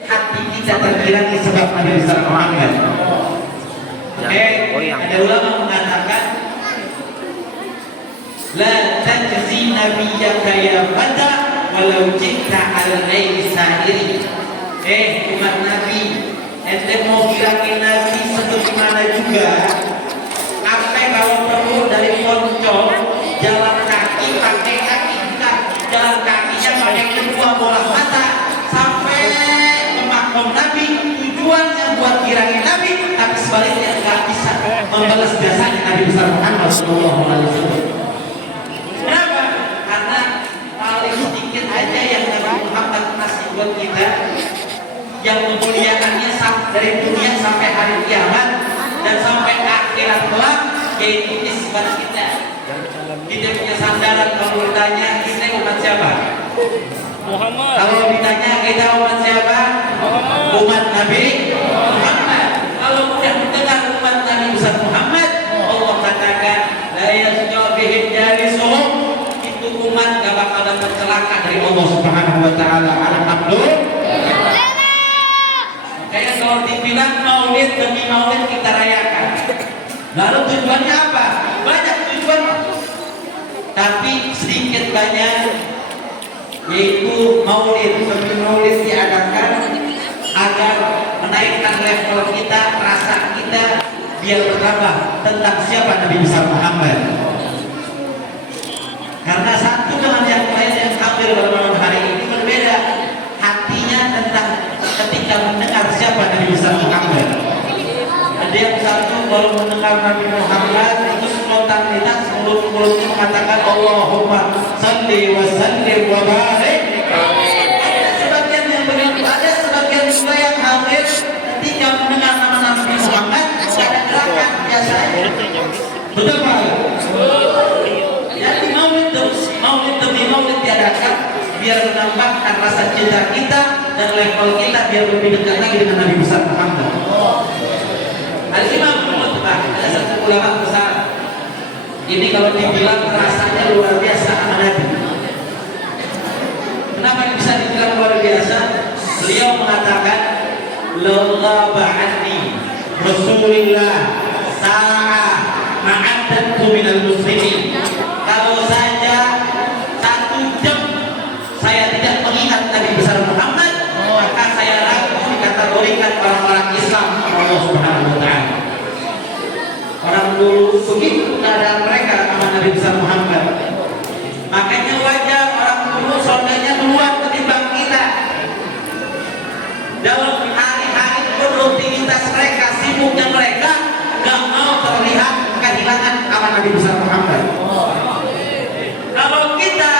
hati kita tergirangi sebab Nabi besar Muhammad. Oke, ada ulama mengatakan la tajzi nabiyyaka ya fata walau jita al-ghairi sa'iri. Umat Nabi, ente mau bilangin Nabi sebagaimana juga, sampai kalau perlu dari Poncol jalan kaki pakai kaki kita, jalan kakinya pakai kedua bola mata sampai ke makom Nabi, tujuannya buat kirangin Nabi, tapi sebaliknya nggak bisa membalas jasanya Nabi besar Muhammad Sallallahu Alaihi Wasallam. Kenapa? Karena paling sedikit aja yang Nabi Muhammad kasih buat kita, yang memuliakannya dari dunia sampai hari kiamat dan sampai akhirat kelak, yaitu isbat kita. Kita punya sandaran. Kalau ditanya kita umat siapa? Muhammad. Kalau ditanya kita umat siapa? Muhammad. Umat Nabi Muhammad. Kalau udah mendengar umat Nabi besar Muhammad, Allah katakan la yasqa bihim jalisuhum, itu umat gak bakalan tercelaka dari Allah Subhanahu wa taala. Alhamdulillah. Kayak kalau dibilang maulid demi maulid kita rayakan. Lalu tujuannya apa? Banyak tujuan, tapi sedikit banyak, yaitu maulid demi maulid diadakan agar menaikkan level kita, rasa kita biar bertambah tentang siapa Nabi besar Muhammad. Karena satu dengan yang lain yang hampir malam hari ini berbeda, hatinya tentang ketika mendengar siapa Nabi besar Muhammad. Ada yang satu kalau mendengar Nabi Muhammad itu spontanitas mulut-mulutnya mengatakan Allahumma salli wa sallim wa barik. Ada sebagian yang begitu, ada sebagian juga yang hampir ketika mendengar nama Nabi Muhammad ada gerakan biasa aja. Betul Pak? Jadi maulid demi maulid diadakan biar menambahkan rasa cinta kita dan level kita biar lebih dekat lagi dengan Nabi besar Muhammad. Al-Imam Al-Mutbah, ada satu ulama besar. Ini kalau dibilang rasanya luar biasa sama Nabi. Kenapa bisa dibilang luar biasa? Beliau mengatakan la ba'anni Rasulullah sa'a ma'addatu minal muslimin. Kalau saja 1 jam saya tidak mengingat Nabi besar Muhammad, maka saya ragu dikategorikan orang-orang Islam Allah Subhanahu wa taala. Orang dulu begitu keadaan mereka sama Nabi besar Muhammad. Makanya wajar orang dulu saudanya duluan ketimbang kita. Dalam hari-hari rutinitas mereka, sibuknya mereka, gak mau terlihat kehilangan sama Nabi besar Muhammad. Kalau kita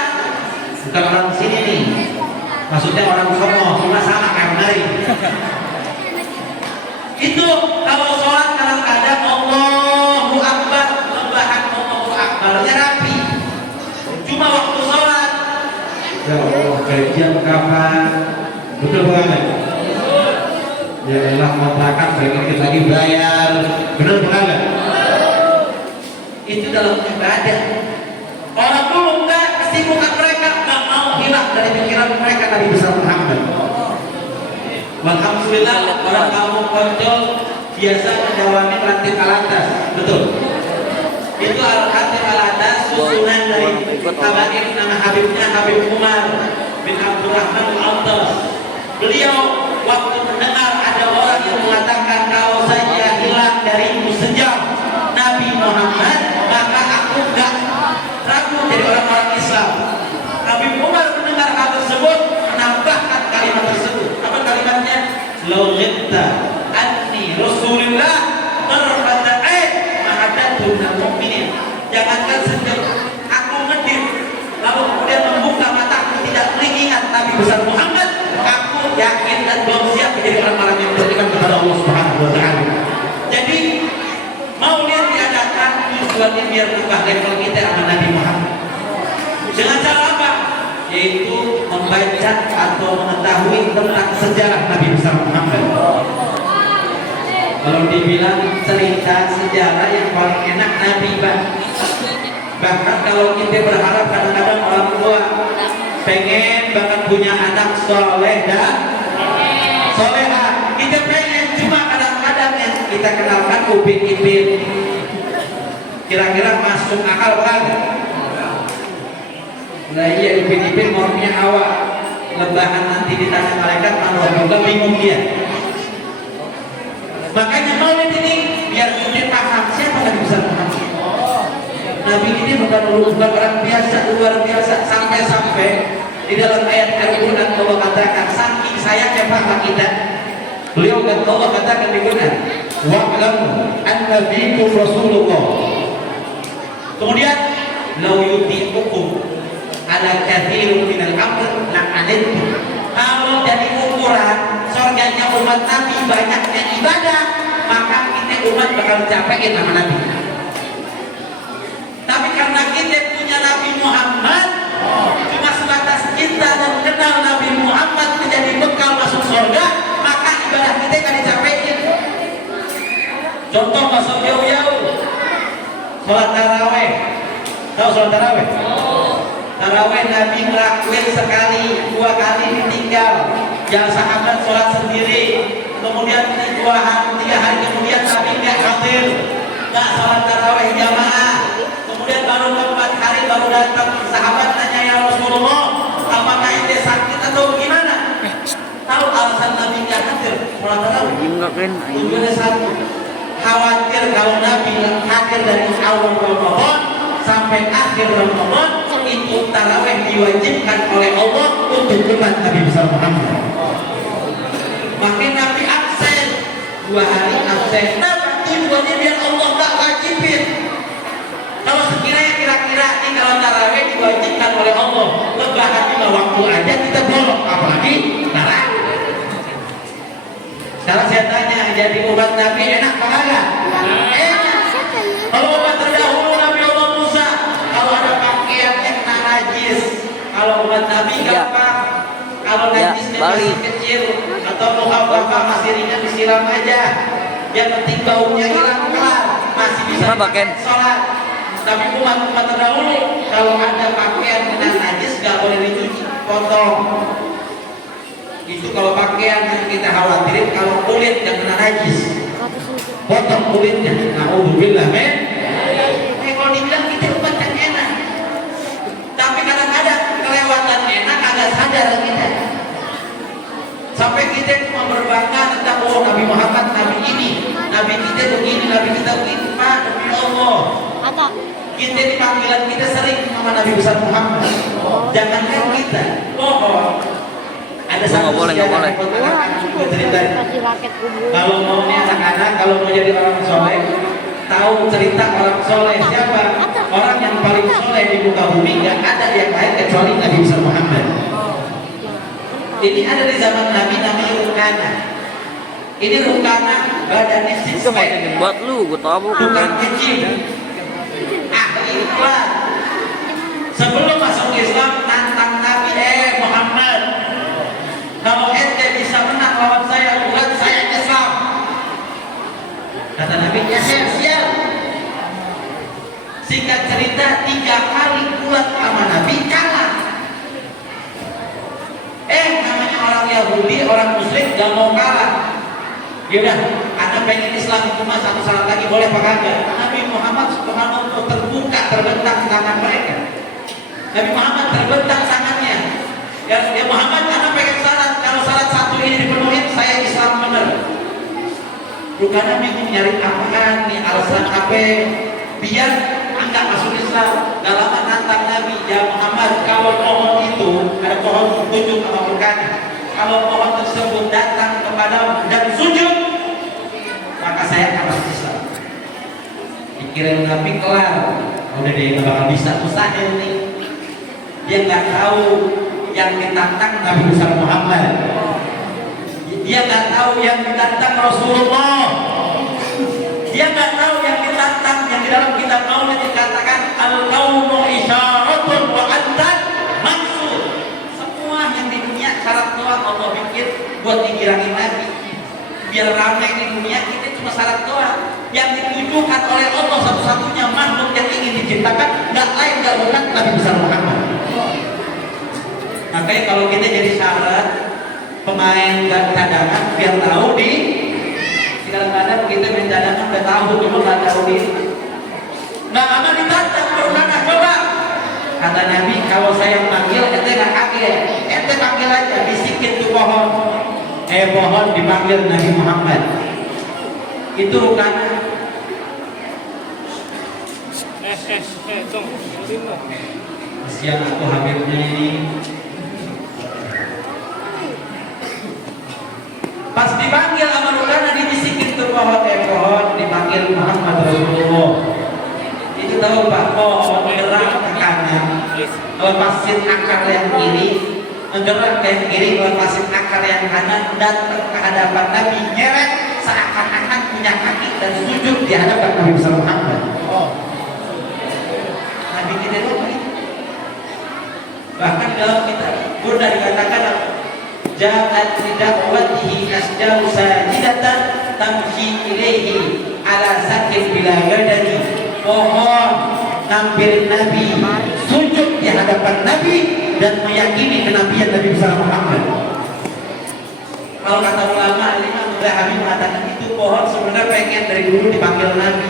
bukan orang sini nih, maksudnya orang Solo, cuma sama kamari. Itu kalau sholat kadang-kadang Allahu Akbar, lembahan Allahu Akbarnya rapi. Cuma waktu sholat, ya Allah, gajian kapan? Betul banget. Ya Allah, kontrakan dikit lagi bayar. Benar banget. Itu dalam ibadah. Orang dulu enggak, kesibukan mereka enggak mau hilang dari pikiran mereka Nabi besar Muhammad. Alhamdulillah orang kampung Poncol biasa mendawami Ratib Al-Atas, betul? Itu Ratib Al-Atas susunan dari tabain nama Habibnya Habib Umar bin Abdurrahman Al-Attas. Beliau waktu mendengar ada orang yang mengatakan kalau saja hilang darimu sejam Nabi Muhammad, maka aku enggak ragu jadi orang-orang Islam. Habib Umar mendengar hal tersebut menambahkan kalimat tersebut. Apa kalimatnya? Lau ghibta anni Rasulullah tarfata ain ma'adatun mu'minin. Jangankan sejak aku ngedip lalu kemudian membuka mataku tidak mengingat Nabi besar Muhammad, aku yakin dan belum siap menjadi orang-orang yang beriman kepada Allah Subhanahu wa taala. Jadi maulid diadakan tujuannya biar berubah level kita sama Nabi Muhammad. Dengan cara apa? Yaitu membaca atau mengetahui tentang sejarah Nabi besar Muhammad. Kalau dibilang cerita sejarah yang paling enak Nabi, bahkan kalau kita berharap kadang-kadang orang tua pengen banget punya anak soleh dan soleha. Kita pengen, cuma kadang-kadang yang kita kenalkan Upin Ipin. Kira-kira masuk akal kan? Nah iya, Upin Ipin maunya awak lebahan nanti di tangan malaikat, manusia juga bingung dia. Makanya maulid ini biar kita paham siapa Nabi besar Muhammad. Nabi ini bukan orang biasa, luar biasa, sampai-sampai di dalam ayat Al-Quran Allah katakan saking sayangnya Pak kita, beliau dan Allah katakan di Quran, wa'lamu anna fiikum Rasulullah. Kemudian law yuti'ukum ala katsirun minal amr la'anittum. Kalau dari ukuran surganya umat Nabi banyaknya ibadah, maka kita umat bakal dicapekin sama Nabi. Tapi karena kita punya Nabi Muhammad, cuma sebatas cinta dan kenal Nabi Muhammad menjadi bekal masuk surga, maka ibadah kita kan dicapekin. Contoh masuk jauh-jauh, sholat taraweh. Tahu sholat taraweh? Taraweh Nabi ngelakuin sekali, 2 kali ditinggal. Yang sahabat sholat sendiri, kemudian 2 hari, 3 hari kemudian Nabi nggak hadir, nggak sholat taraweh jamaah. Kemudian baru 4 hari baru datang sahabat nanya, ya Rasulullah, apakah ente sakit atau gimana? Tahu alasan Nabi nggak hadir sholat taraweh? Tujuannya satu, khawatir kalau Nabi hadir dari awal Ramadan sampai akhir Ramadan, itu taraweh diwajibkan oleh Allah untuk umat Nabi besar Muhammad. Makanya Nabi absen 2 hari absen. Nah, tujuannya biar Allah tak wajibin. Kalau sekiranya kira-kira nih kalau taraweh diwajibkan oleh Allah, lebahan 5 waktu aja kita bolong, apalagi taraweh. Sekarang saya tanya, jadi umat Nabi enak apa enggak? Enak. Kalau umat terdahulu Nabi Allah Musa, kalau ada pakaian yang najis, kalau umat Nabi gampang. Kalau najisnya masih kecil atau muka masih ringan disiram aja. Yang penting baunya hilang kelar, masih bisa sholat. Tapi umat terdahulu kalau ada pakaian kena najis gak boleh dicuci, potong. Itu kalau pakaian yang kita khawatirin, kalau kulit yang kena najis, potong kulitnya. Na'udzubillah men. Kalau dibilang kita umat yang enak, tapi kadang-kadang kelewatan enak agak sadar kita. Sampai kita cuma berbangga tentang Nabi Muhammad, Nabi ini, Nabi kita begini, Nabi kita begini. Pak, demi Allah, kita di panggilan kita sering sama Nabi besar Muhammad. Jangankan kita, ada satu sejarah cerita. Kalau mau anak-anak, kalau mau jadi orang soleh, tahu cerita orang soleh siapa? Orang yang paling soleh di muka bumi, nggak ada yang lain kecuali Nabi besar Muhammad. Ini ada di zaman Nabi, namanya Rukana. Ini Rukana badannya six pack, buat lu, gue tahu bukan kecil. Ikhlas. Sebelum masuk Islam tantang Nabi, Muhammad, kalau ente bisa menang lawan saya, bukan saya Islam. Kata Nabi, ya saya siap. Singkat cerita, 3 kali buat sama Nabi kalah. Namanya orang Yahudi, orang Muslim gak mau kalah. Yaudah, Anda pengen Islam, cuma satu syarat lagi, boleh apa kagak? Nabi Muhammad subhanallah terbuka, terbentang tangan mereka. Nabi Muhammad terbentang tangannya. Ya Muhammad, Anda pengen syarat, kalau syarat satu ini dipenuhi, saya Islam benar. Rukana bingung nyari apaan nih, alasan apa biar enggak masuk Islam. Gak lama nantang Nabi, ya Muhammad, kalau pohon itu ada pohon tunjuk sama Rukana, kalau pohon tersebut datang kepada dan sujud, maka saya akan masuk Islam. Pikiran Nabi kelar, udah dia nggak bakal bisa, mustahil nih. Dia nggak tahu yang ditantang Nabi besar Muhammad. Dia nggak tahu yang ditantang Rasulullah. Dia nggak tahu yang ditantang yang di dalam kitab Maulid dikatakan al-qaumu isyaratun wa antan maksud. Semua yang di dunia syarat doang Allah bikin buat digirangin Nabi. Biar ramai di dunia, kita cuma syarat doang. Yang ditujukan oleh Allah satu-satunya makhluk yang ingin diciptakan, nggak lain nggak bukan Nabi besar Muhammad. Makanya kalau kita jadi syarat main cadangan biar tahu di kadang-kadang kita main cadangan udah tahu cuma nggak tahu di nggak aman ditantang karena coba kata Nabi kalau saya panggil ente nggak kaget ente panggil aja bisikin tuh pohon pohon dipanggil Nabi Muhammad itu rukana Tong, kasihan aku Habibnya ini pas dipanggil sama rukana dibisikin tuh pohon dipanggil Muhammad Rasulullah itu tahu Pak pohon gerak ke kanan lepasin akar yang kiri menggerak ke yang kiri lepasin akar yang kanan datang ke hadapan Nabi nyeret seakan-akan punya kaki dan sujud di hadapan Nabi besar Muhammad. Nabi kita itu bahkan dalam kita sudah dikatakan jangan tidak wajhi asjaru sajidatan tamshi ilaihi ala sakin bila gadani pohon nampilin Nabi sujud di hadapan Nabi dan meyakini kenabian Nabi besar Muhammad. Kalau kata ulama Imam Zahabi mengatakan itu pohon sebenarnya pengen dari dulu dipanggil Nabi.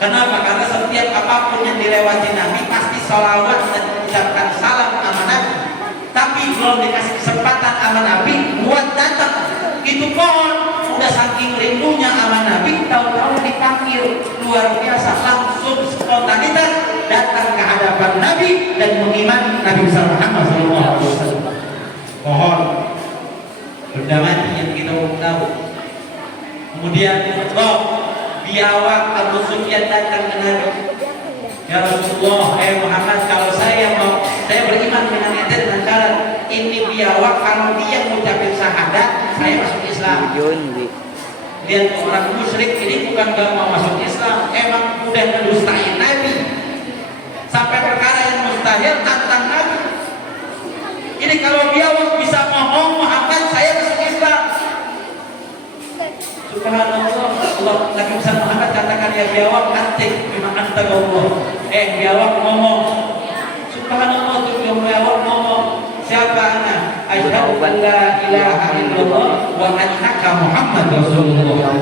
Kenapa? Karena setiap apapun yang dilewati Nabi pasti sholawat dan mengucapkan salam sama Nabi. Tapi belum dikasih kesempatan sama Nabi buat datang. Itu pohon udah saking rindunya sama Nabi, tahu-tahu dipanggil luar biasa langsung spontanitas datang ke hadapan Nabi dan mengimani Nabi besar Muhammad SAW. Pohon benda mati yang kita belum tahu. Kemudian biawak Abu Sufyan datang ke Nabi. Ya Rasulullah, Muhammad, kalau saya beriman dengan ente dengan syarat ini biawak kalau dia mengucapkan syahadat saya masuk Islam. Lihat orang musyrik ini bukan gak mau masuk Islam, emang udah mendustai Nabi sampai perkara yang mustahil tantang Nabi. Ini kalau biawak bisa ngomong Muhammad saya masuk Islam. Subhanallah, Allah Nabi besar Muhammad katakan ya biawak antik memang anta Allah. Biawak ngomong. Subhanallah tuh biawak ngomong. Siapa ana? Asyhadu an la ilaha illallah wa annaka Muhammad Rasulullah.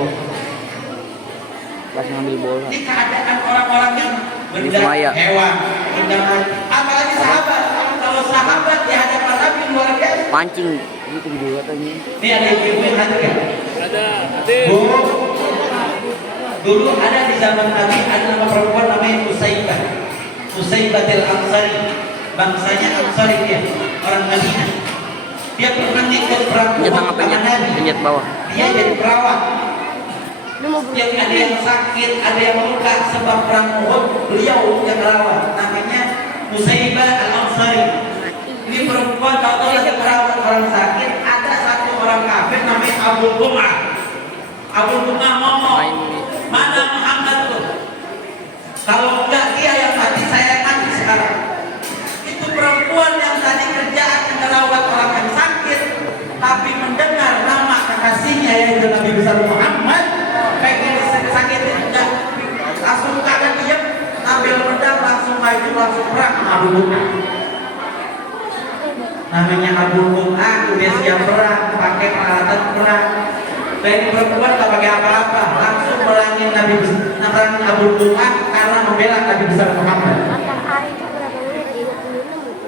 Pas ngambil bola. Ini keadaan orang-orang yang benda hewan, benda mati. Apalagi sahabat. Kalau sahabat di hadapan Nabi luar biasa. Pancing itu video katanya. Ini ada ibu yang hadir ya? ada. Bu, dulu ada di zaman Nabi ada nama perempuan namanya Usaibatil Ansari, bangsanya Ansari dia, orang Madinah. Dia pernah ikut perang sama Nabi. Dia jadi perawat. Yang ada yang sakit, ada yang luka sebab perang Uhud, beliau yang merawat. Namanya Usaibah Al Ansari. Ini perempuan tahu-tahu lagi merawat orang sakit. Ada satu orang kafir namanya Abu Gum'ah. Abu Gum'ah ngomong, mana Muhammad tuh? Kalau enggak dia yang mati, saya yang mati sekarang. Itu perempuan yang tadi kerjaan merawat orang yang sakit, tapi mendengar nama kekasihnya yaitu Nabi besar Muhammad, pengen sakit tidak langsung kaget dia, ambil pedang langsung maju langsung perang Abu Gum'ah. Namanya Abu Gum'ah udah siap perang, pakai peralatan perang. Dan perempuan tak pakai apa-apa, langsung melangin Abu Gum'ah karena membela Nabi besar Muhammad.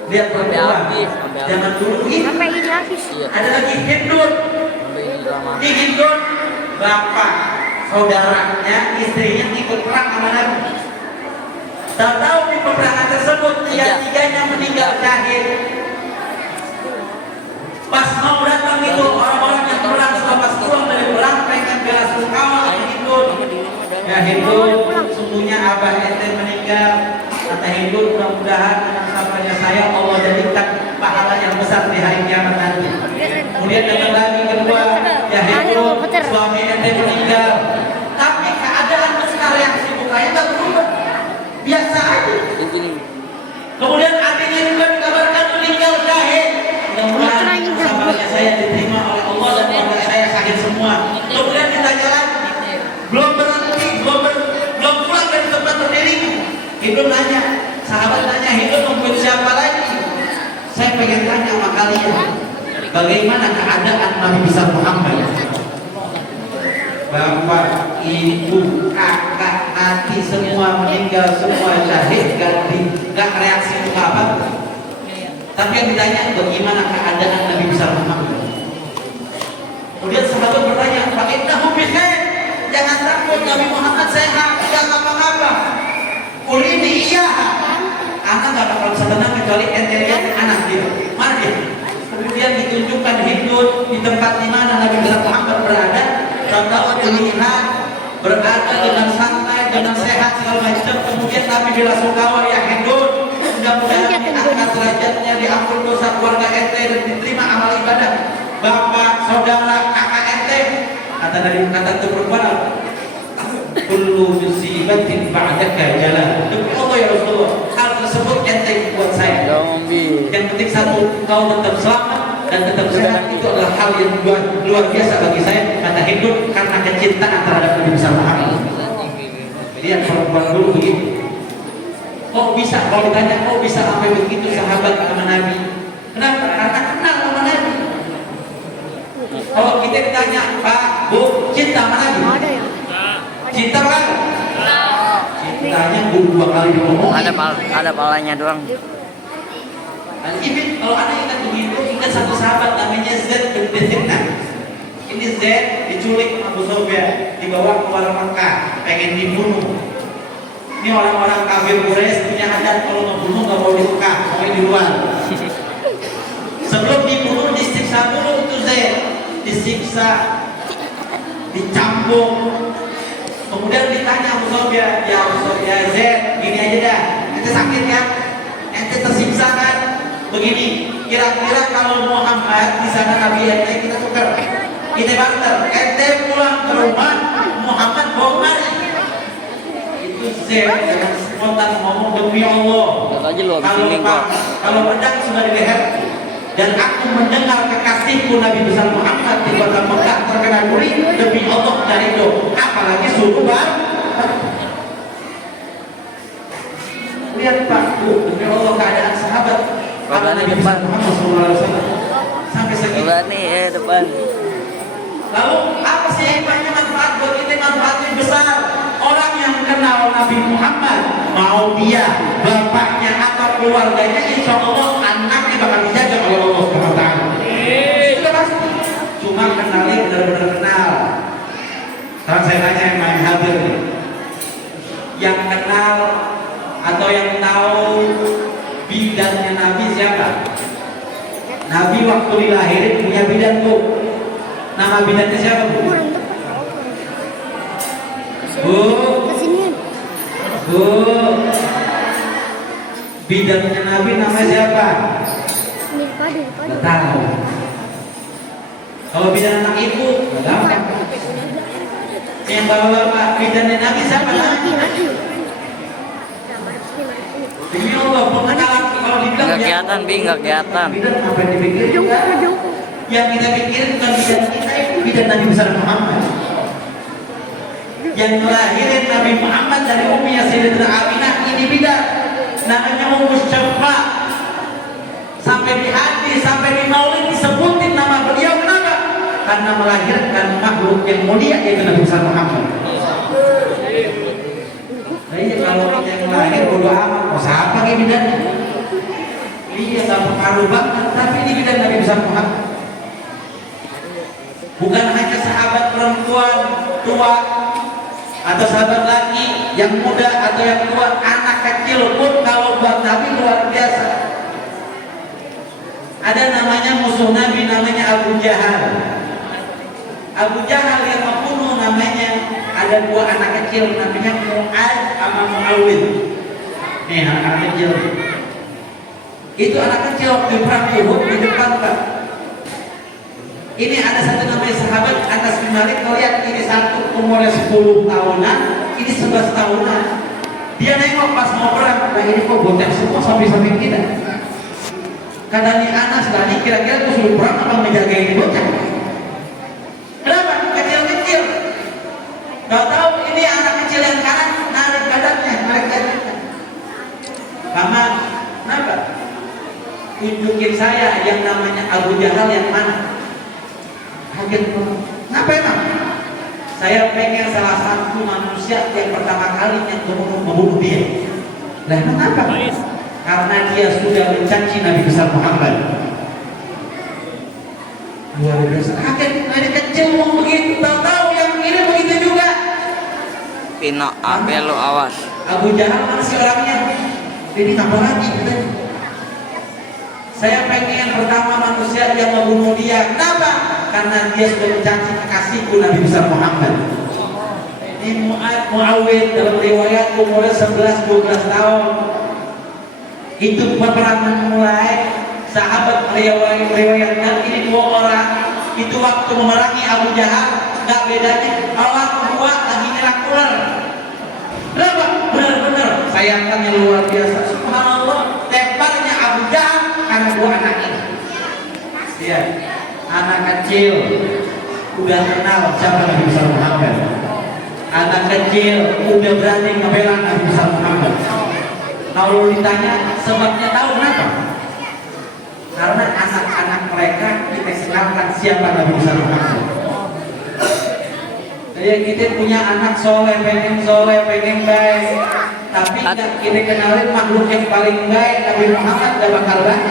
Lihat perempuan, jangan dulu ada lagi Hindun. Di Hindun, bapak, saudaranya, istrinya ikut perang sama Nabi. Tahu di peperangan tersebut tiga-tiganya meninggal syahid. Pas mau datang itu orang-orang yang perang sudah pas pulang dari perang pengen bela sungkawa ke Hindun. Ya Hindun, sungguhnya abah ente meninggal. Kata Hindun, mudah-mudahan anak sahabatnya saya Allah jadikan pahala yang besar di hari kiamat nanti. Kemudian datang lagi kedua, ya Hindun, suami ente meninggal. Tapi keadaan sekarang yang sibuk lain tak berubah, biasa aja. Kemudian adiknya juga dikabarkan meninggal syahid. Mudah-mudahan sahabatnya saya diterima oleh Allah dan keluarga saya sakit semua. Kemudian ditanya lagi, belum berhenti, belum pulang dari tempat berdiri. Hindun nanya, sahabat nanya, Hindun nungguin siapa lagi? Saya pengen tanya sama kalian, bagaimana keadaan Nabi besar Muhammad. Bapak, ibu, kakak, nanti semua meninggal, semua syahid, gak reaksi itu apa. Tapi yang ditanya bagaimana keadaan Nabi besar Muhammad. Kemudian sahabat bertanya, Pak Innahu bikhair, jangan takut, Nabi Muhammad sehat, gak apa-apa. Kulini iya, anak gak bakal bisa tenang kecuali ente lihat anak dia, mana dia? Kemudian ditunjukkan hidup di tempat di mana Nabi besar Muhammad berada. Tahu dilihat berada dengan santai, dengan sehat segala macam. Kemudian Nabi bilang kawan ya Hindun, mudah-mudahan diangkat derajatnya, diampun dosa keluarga ente dan diterima amal ibadah bapak, saudara, kakak ente. Kata dari kata itu perempuan, kullu musibatin ba'daka jalan. Demi Allah ya Rasulullah, hal tersebut ente buat saya. Yang penting satu, kau tetap selamat dan tetap sehat, itu adalah hal yang luar biasa bagi saya, kata Hindun, karena kecintaan terhadap Nabi besar Muhammad. Lihat perempuan dulu begitu. Kok bisa, kalau ditanya kok bisa sampai begitu sahabat sama Nabi? Kenapa? Karena kenal sama Nabi. Kalau kita ditanya, Pak, Bu, cinta sama Nabi? Cinta kan? Cintanya dua kali ngomong. Ada palanya doang. Dan ini kalau ada ingat begitu, ingat satu sahabat namanya Zaid bin Thabit. Ini Zaid diculik Abu Sufyan, dibawa ke luar Makkah, pengen dibunuh. Ini orang-orang kafir Quraisy punya adat kalau mau bunuh nggak mau di Makkah, mau di luar. Sebelum dibunuh disiksa dulu itu Zaid, disiksa, dicambuk. Kemudian ditanya Abu Sufyan, ya Zaid, gini aja dah, ente sakit ya, ente tersiksa kan? Begini, kira-kira kalau Muhammad di sana Nabi ente kita tukar, kita barter, ente pulang ke rumah, Muhammad bawa mari. Itu Zaid dengan spontan ngomong demi Allah. Kalau pedang sudah di leher dan aku mendengar kekasihku Nabi besar Muhammad di kota Mekah terkena duri, demi Allah dari itu, apalagi suruh bar. Lihat Pak, demi Allah keadaan sahabat. Nabi besar Muhammad SAW sampai segitu. Depan. Lalu apa sih hikmahnya, manfaat buat kita? Manfaatnya besar. Orang yang kenal Nabi Muhammad, mau dia bapaknya atau keluarganya, insya Allah anaknya bakal dijaga oleh Allah SWT. Sudah pasti. Cuma kenalnya benar-benar kenal. Sekarang saya tanya yang main hadir, yang kenal atau yang tahu bidannya Nabi siapa? Nabi waktu dilahirin punya bidan Bu. Nama bidannya siapa Bu? Bu, bidannya Nabi namanya siapa? Nggak tahu. Kalau bidan anak ibu, nggak tahu. Yang bapak bidannya Nabi siapa? Demi Allah, pengenalan kalau dibilang Nggak kelihatan, Bi, nggak kelihatan. Bidan apa yang dipikirin? Yang kita pikirin bukan bidan kita, itu bidan Nabi besar Muhammad. Yang melahirin Nabi Muhammad dari Umminya Sayyidatina Aminah, ini bidan. Namanya Ummu Syafa. Sampai di hadis, sampai di maulid disebutin nama beliau, kenapa? Karena melahirkan makhluk yang mulia yaitu Nabi besar Muhammad. Jadi kalau yang lahir bodo amat, siapa kayak bidannya? Iya, gak pengaruh banget, tapi ini bidan Nabi besar Muhammad. Bukan hanya sahabat perempuan tua atau sahabat laki yang muda atau yang tua, anak kecil pun kalau buat Nabi luar biasa. Ada namanya musuh Nabi, namanya Abu Jahal. Abu Jahal yang membunuh namanya, ada dua anak kecil namanya Mu'ad sama Mu'awid. Nih anak kecil. Itu anak kecil waktu perang Uhud di depan Pak. Ini ada satu namanya sahabat Anas bin Malik, lihat ini satu umurnya 10 tahunan, ini 11 tahunan. Dia nengok pas mau perang, nah ini kok bocah semua samping-samping kita. Kata nih Anas, tadi kira-kira tuh suruh perang apa menjaga ini bocah? Kenapa? Kecil-kecil. Gak tahu ini anak kecil yang kanan narik badannya, narik badannya. Paman, kenapa? tunjukin saya yang namanya Abu Jahal yang mana. Kaget, ngapain Bang? Saya pengen salah satu manusia yang pertama kali yang membunuh dia. Nah, kenapa? Karena dia sudah mencaci Nabi besar Muhammad. Luar biasa. Kaget, dari kecil mau begitu, tahu-tahu yang ini begitu juga. Pino apelo awas. Abu Jahal mana sih orangnya? Jadi apa lagi? Saya pengen pertama manusia yang membunuh dia. Kenapa? Karena dia sudah mencaci kekasihku Nabi besar Muhammad. Ini Muawiyah dalam riwayat umurnya 11-12 tahun. Itu peperangan mulai. Sahabat meriwayatkan ini 2 orang. Itu waktu memerangi Abu Jahal. Gak bedanya Allah kedua lagi ngelak ular. Kenapa? Benar-benar sayangkannya luar biasa. Subhanallah, temparnya Abu Jahal karena 2 anak ini. Ya, anak kecil udah kenal siapa Nabi besar Muhammad. Anak kecil udah berani ngebela Nabi besar Muhammad. Kalau ditanya sebabnya, tahu kenapa? Karena anak-anak mereka kita kenalkan siapa Nabi besar Muhammad. Kayak kita punya anak soleh, pengen baik, tapi kita kenalin makhluk yang paling baik Nabi Muhammad gak bakal baik.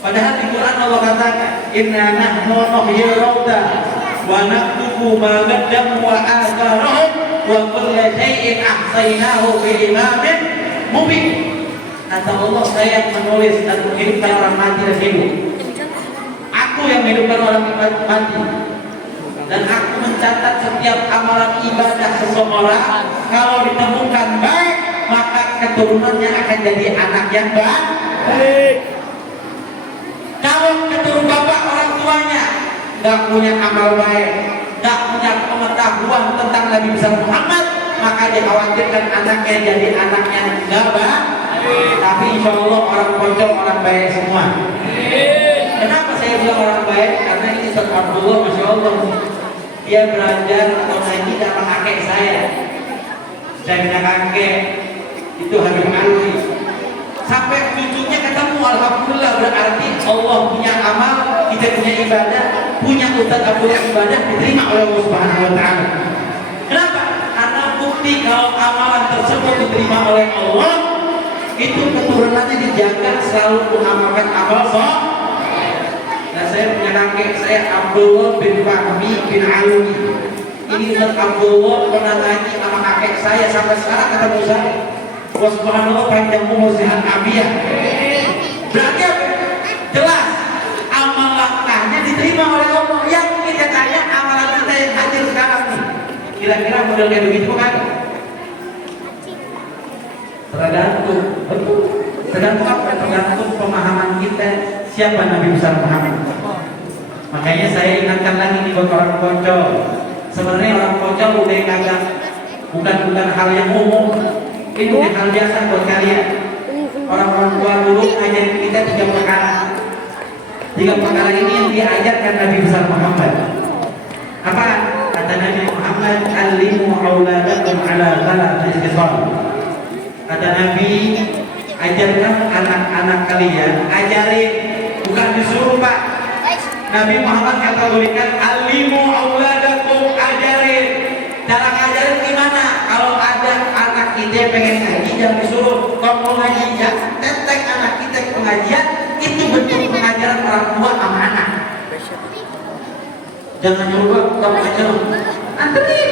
Padahal di Quran Allah katakan, Inna nahnu nuhyil mauta wa naktubu ma qaddamu wa atharahum wa kulla shay'in ahsaynahu fi imamin mubin. Kata Allah, saya yang menulis dan menghidupkan orang mati dan hidup. Aku yang menghidupkan orang mati. Dan aku mencatat setiap amalan ibadah seseorang. Kalau ditemukan baik, maka keturunannya akan jadi anak yang baik. Kalau keturunan bapak orang tuanya gak punya amal baik, gak punya pengetahuan tentang Nabi besar Muhammad, maka dikhawatirkan anaknya jadi anak yang gak baik. Tapi insya Allah orang pojok orang baik semua. Kenapa saya bilang orang baik? Karena ini Ustaz Abdullah, Masya Allah, dia belajar atau ngaji sama kakek saya. Saya punya kakek itu Habib Ali. Sampai cucunya ketemu, alhamdulillah, berarti Allah punya amal, kita punya ibadah, punya Ustaz Abdullah ibadah diterima oleh Allah Subhanahu wa taala. Kenapa? Karena bukti kalau amalan tersebut diterima oleh Allah, itu keturunannya dijaga selalu mengamalkan amal soleh. Dan saya punya kakek saya Abdullah bin Fahmi bin Alwi. Ini Ustaz Abdullah pernah ngaji sama kakek saya sampai sekarang ketemu saya. Subhanallah, panjang umur sehat afiat. Berarti apa? Jelas amal langkahnya diterima oleh Allah. Yang kita tanya amalan kita yang hadir sekarang nih, kira-kira modelnya begitu kan? Tergantung, betul. Tergantung apa? Tergantung pemahaman kita siapa Nabi besar Muhammad. Makanya saya ingatkan lagi nih buat orang Poncol. Sebenarnya orang Poncol udah kagak bukan hal yang umum. Ini udah hal biasa buat kalian. Orang-orang tua dulu ngajarin kita 3 perkara. 3 perkara ini yang diajarkan Nabi besar Muhammad. Apa? Kata Nabi Muhammad, "Allimu auladakum ala thalathati khisal." Kata Nabi, ajarkan anak-anak kalian, ajarin, bukan disuruh Pak. Nabi Muhammad kategorikan, "Allimu auladakum", ajarin. Cara ngajarin gimana? Kalau ada anak kita pengen ngaji, jangan disuruh kamu ngaji, ya tetek anak kita ke pengajian. Itu bentuk pengajaran orang tua sama anak. Jangan nyuruh kamu aja, anterin.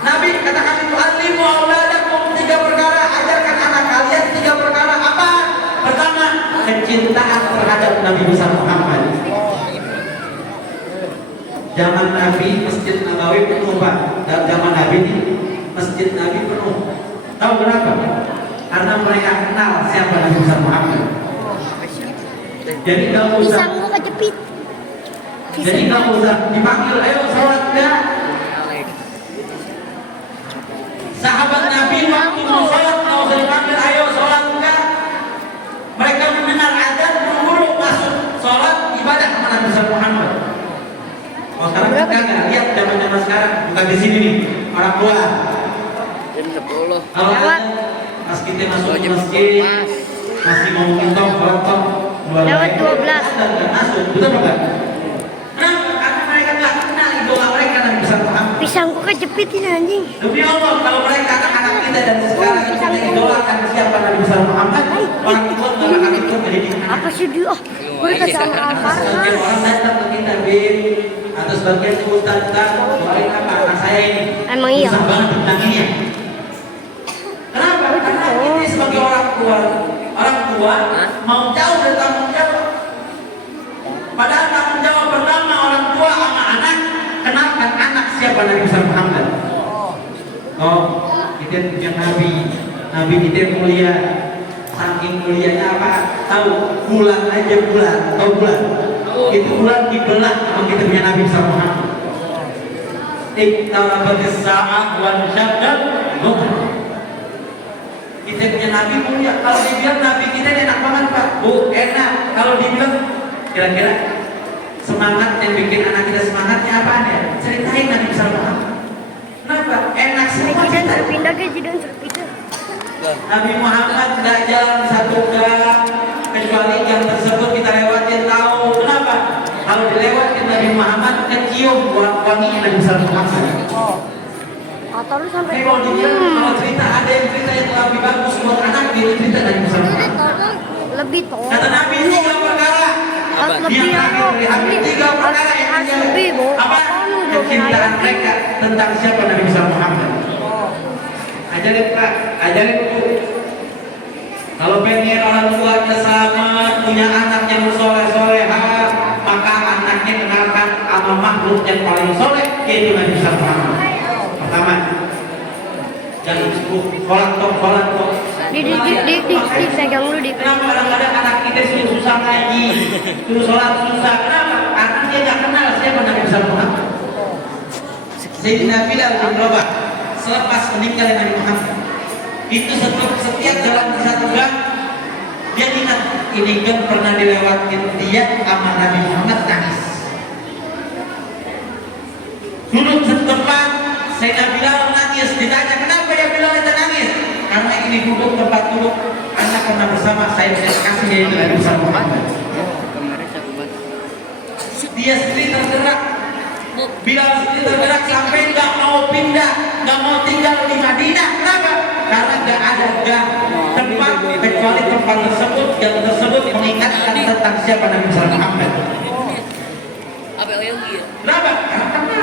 Nabi katakan itu, "Allimu auladakum", 3 perkara, ajarkan anak kalian 3 perkara. Apa? Pertama, kecintaan terhadap Nabi besar Muhammad. Zaman Nabi Masjid Nabawi penuh Pak. Dan zaman Nabi ini Masjid Nabi penuh. Tahu kenapa? Karena mereka kenal siapa Nabi besar Muhammad. Jadi kamu usah. Jadi kamu usah dipanggil, ayo sholat enggak? Sahabat Nabi waktu mau sholat nggak usah dipanggil, ayo sholat enggak? Mereka mendengar azan buru-buru masuk sholat ibadah sama Nabi besar Muhammad. Oh, sekarang enggak lihat zaman sekarang, bukan di sini nih orang tua. Jam 10. Kalau pas kita masuk ke masjid masih ngomongin tong Lewat 12. masuk, betul bukan? Kenapa? Karena mereka nggak kenal idola mereka Nabi besar Muhammad. Pisangku kejepitin anjing. Demi Allah, kalau mereka anak-anak kita dan sekarang kita idolakan siapa Nabi besar Muhammad, orang tua nggak akan ikut pendidikan. Apa sih dia? Gue sama apa? Sebagian orang datang ke kita, Bin, atau sebagian ustaz doain apa anak saya ini. Emang iya? Susah banget tentang ini ya. Kenapa? Karena kita sebagai orang tua mau jauh dari tanggung jawab. Padahal tanggung jawab pertama orang tua sama anak, kenalkan anak siapa Nabi besar Muhammad. Oh, kita punya Nabi kita mulia. Saking mulianya apa? Tahu bulan aja bulan, tahu bulan? Itu bulan dibelah sama kita punya Nabi besar Muhammad. Iqtarabatis sa'ah wan syaqqat kita punya Nabi mulia. Kalau dibilang Nabi kita ini enak banget Pak, Bu, enak. Kalau dibilang kira-kira semangat yang bikin anak kita semangatnya apa ya? Ceritain Nabi besar Muhammad. Kenapa? Enak semua. Jidan terpindah ke jidan terpindah. Nabi Muhammad tidak jalan satu gang kecuali yang tersebut kita lewatin tahu. Kenapa? Kalau dilewatin Nabi Muhammad kecium wangi Nabi besar Muhammad. Atau lu sampai Kalau kalau cerita ada yang cerita yang lebih bagus buat anak dia cerita Nabi besar Muhammad. lebih toh. Kata Nabi 3 perkara. Lebih Yang terakhir 3 perkara yang lebih bu. apa? Kecintaan mereka tentang siapa Nabi besar Muhammad. Ajarin Pak, ajarin Bu. Kalau pengen orang tuanya selamat, punya anak yang soleh-soleha, maka anaknya kenalkan sama makhluk yang paling soleh, yaitu Nabi besar Muhammad. Pertama, jangan sebut sholat kok. Dipegang dulu di. Kenapa kadang-kadang anak kita susah ngaji, terus sholat susah? Kenapa? Karena dia nggak kenal siapa Nabi besar Muhammad. Sayyidina Bilal bin Rabah selepas meninggal Nabi Muhammad itu setiap jalan di satu gang dia ingat ini kan pernah dilewatin dia sama Nabi Muhammad nangis. Duduk setempat Sayyidina Bilal nangis, ditanya kenapa ya Bilal itu nangis? Karena ini duduk tempat duduk anak pernah bersama saya kasih yaitu Nabi besar Muhammad. Dia sendiri tergerak, Bilal sendiri tergerak sampai nggak mau pindah, nggak mau tinggal di Madinah. Kenapa? Karena nggak ada tempat kecuali tempat tersebut yang tersebut mengingatkan tentang siapa Nabi besar Muhammad. Kenapa? Karena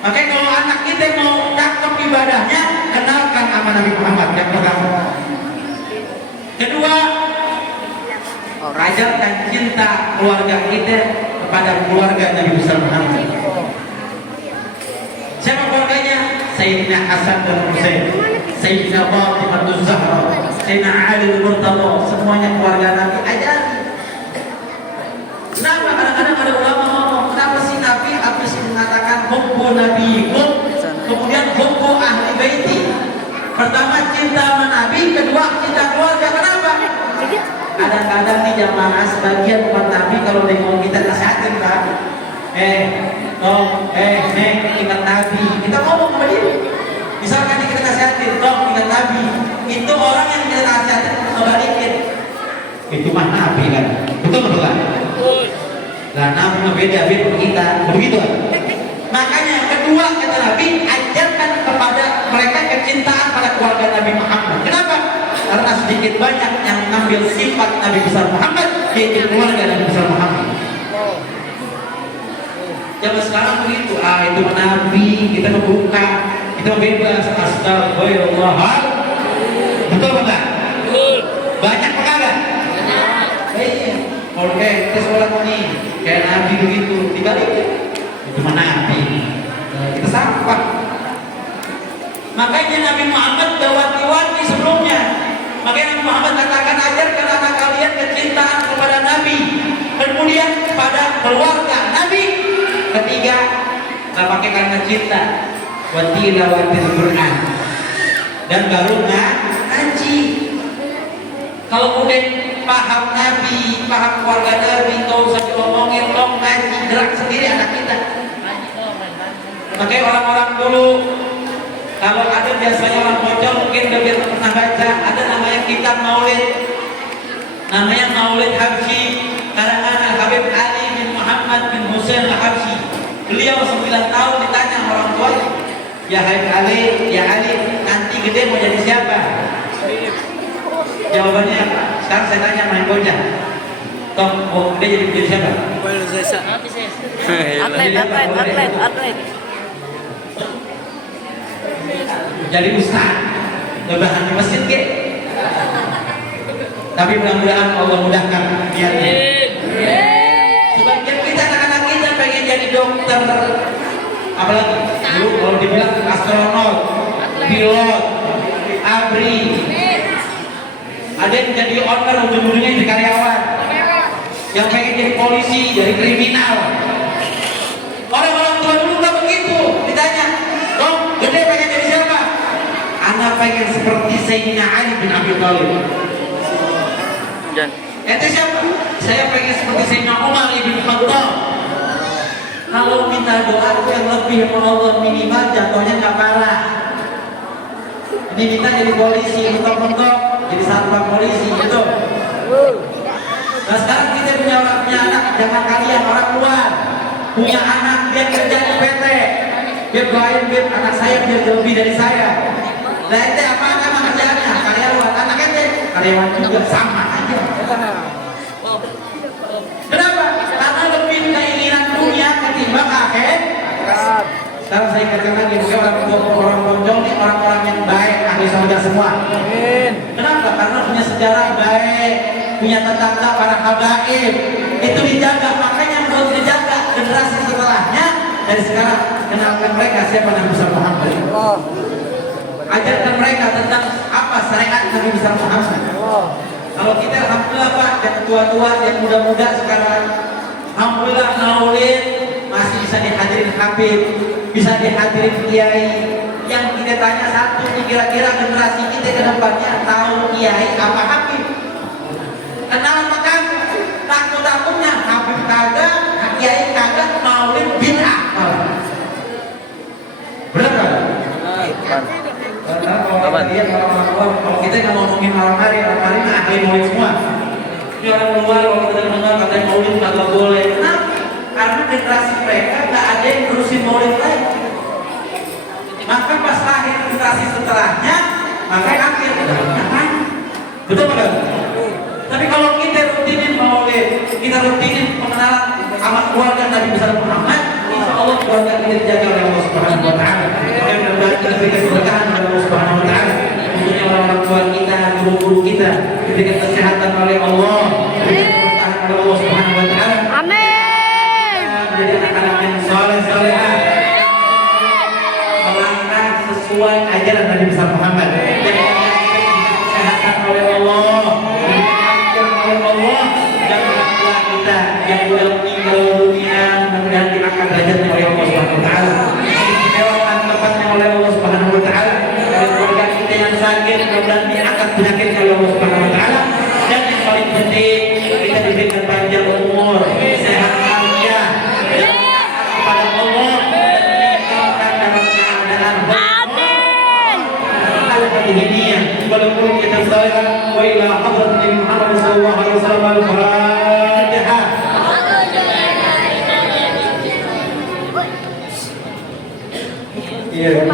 makanya kalau anak kita mau cakep ibadahnya, kenalkan sama Nabi Muhammad yang pertama. Kedua, ajarkan cinta keluarga kita kepada keluarga Nabi besar Muhammad. Siapa keluarganya? Sayyidina Hasan dan Husain, Sayyidina Fatimah Zahra, Sayyidina Ali Murtala, semuanya keluarga Nabi. Ajari. Kenapa kadang-kadang ada ulama ngomong, kenapa sih Nabi habis mengatakan hubbu nabiyikum, kemudian hubbu ahli baiti. Pertama cinta sama Nabi, kedua cinta keluarga. Kenapa? Kadang-kadang nih jamaah sebagian umat Nabi kalau nengok kita nasihatin Pak, ingat Nabi. Kita ngomong sama dia. Misalkan kita nasihatin, ingat Nabi. Itu orang yang kita nasihatin ngebalikin. Itu mah Nabi kan, betul kan? Nah Nabi beda kita, begitu kan? Makanya yang kedua kata Nabi, ajarkan kepada mereka kecintaan pada keluarga Nabi Muhammad. Kenapa? Karena sedikit banyak yang mengambil sifat Nabi besar Muhammad, yaitu keluarga Nabi besar Muhammad. Zaman sekarang begitu, itu Nabi, kita membuka, kita bebas, astagfirullah. Betul enggak? Banyak apa kagak? Iya. Kalau kita sholat nih, kayak Nabi begitu, dibalikin. Itu Nabi. Kita sampah. Makanya Nabi Muhammad wanti-wanti sebelumnya. Makanya Nabi Muhammad katakan ajarkan anak kalian kecintaan kepada Nabi, kemudian kepada keluarga Nabi. Ketiga, nggak pakai karena cinta, watilawatil Quran, dan baru ngaji. Kalau udah paham Nabi, paham keluarga Nabi, nggak usah diomongin, dong ngaji, gerak sendiri anak kita. Makanya orang-orang dulu Kalau ada biasanya orang Pojok mungkin udah biasa pernah baca, ada namanya kitab Maulid. Namanya Maulid Habsyi karangan Al Habib Ali bin Muhammad bin Husain Al Habsyi. Beliau 9 tahun ditanya orang tua, ya Habib Ali, ya Ali, nanti gede mau jadi siapa? Jawabannya apa? Sekarang saya tanya main bocah. Toh, mau gede jadi siapa? Atlet. Jadi ustaz, lebahan di masjid ke? Tapi mudah-mudahan Allah mudahkan niatnya. Sebagian kita anak-anak kita pengen jadi dokter, apalagi dulu kalau dibilang astronot, pilot, abri, ada yang jadi owner, ujung-ujungnya jadi karyawan, yang pengen jadi polisi, jadi kriminal. Orang-orang tua dulu nggak begitu, ditanya, dong, gede pengen jadi siapa? Anak pengen seperti Sayyidina Ali bin Abi Thalib. Ente siapa? Saya pengen seperti Sayyidina Umar bin Khattab. Kalau minta doa yang lebih sama Allah minimal jatuhnya nggak parah. Ini minta jadi polisi, mentok-mentok jadi satpam polisi, gitu. Nah sekarang kita punya anak, jangan kalian orang luar punya anak dia kerja di PT, dia doain biar anak saya biar lebih dari saya. Nah ente apa kerjaannya? Karyawan, anak ente karyawan juga sama aja. Kenapa? Karena lebih keinginan dunia ketimbang akhirat. Sekarang saya katakan lagi, orang Bonjol ini orang-orang yang baik, ahli surga semua. Kenapa? Karena punya sejarah baik, punya tetangga para habaib, itu dijaga, makanya harus dijaga generasi setelahnya. Dari sekarang kenalkan mereka siapa Nabi besar Muhammad. Ajarkan mereka tentang apa syariat Nabi besar Muhammad. Kalau kita alhamdulillah Pak, yang tua-tua, yang muda-muda sekarang, alhamdulillah maulid masih bisa dihadirin habib, bisa dihadirin kiai. Yang kita tanya satu, kira-kira generasi kita ke depannya tahu kiai apa habib? Kenal makan, takut-takutnya habib kagak, kiai kagak, maulid bid'ah. Benar kan? Kalau kita nggak ngomongin malam hari ahli maulid semua. Ini orang luar kalau kita dengar katanya maulid nggak boleh. Kenapa? Karena generasi mereka nggak ada yang terusin maulid lagi. Maka pas lahir generasi setelahnya, maka akhir ngapain? Betul kan? Tapi kalau kita rutinin maulid, kita rutinin pengenalan sama keluarga Nabi besar Muhammad, insya Allah keluarga kita dijaga oleh Allah Subhanahu Wa Taala. Dan mudah-mudahan kita berikan keberkahan oleh Allah Subhanahu Wa Taala. Tentunya orang-orang tua kita, guru-guru kita, diberikan kesehatan oleh Allah, diberikan keberkahan oleh Allah Subhanahu Wa Taala. Amin. Menjadi anak-anak yang soleh-solehah, melangkah sesuai ajaran Nabi besar Muhammad. Dan kesehatan oleh Allah, diberikan oleh Allah, dan orang tua kita yang sudah meninggal dunia, mudah-mudahan diangkat derajatnya oleh Allah Subhanahu Wa Taala. Diistimewakan tempatnya oleh Allah Subhanahu Wa Taala. Dan keluarga kita yang sakit, mudah-mudahan diangkat penyakitnya oleh Allah Subhanahu Wa Taala. Dan yang paling penting, kita diberikan panjang umur, sehat walafiat, dan kepada Allah, dan meninggalkan dalam keadaan dunia. Walaupun kita salah, wa ila hadrat Nabi Muhammad sallallahu alaihi wasallam al-Fatihah. Ya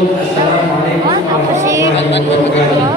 Assalamualaikum warahmatullahi wabarakatuh.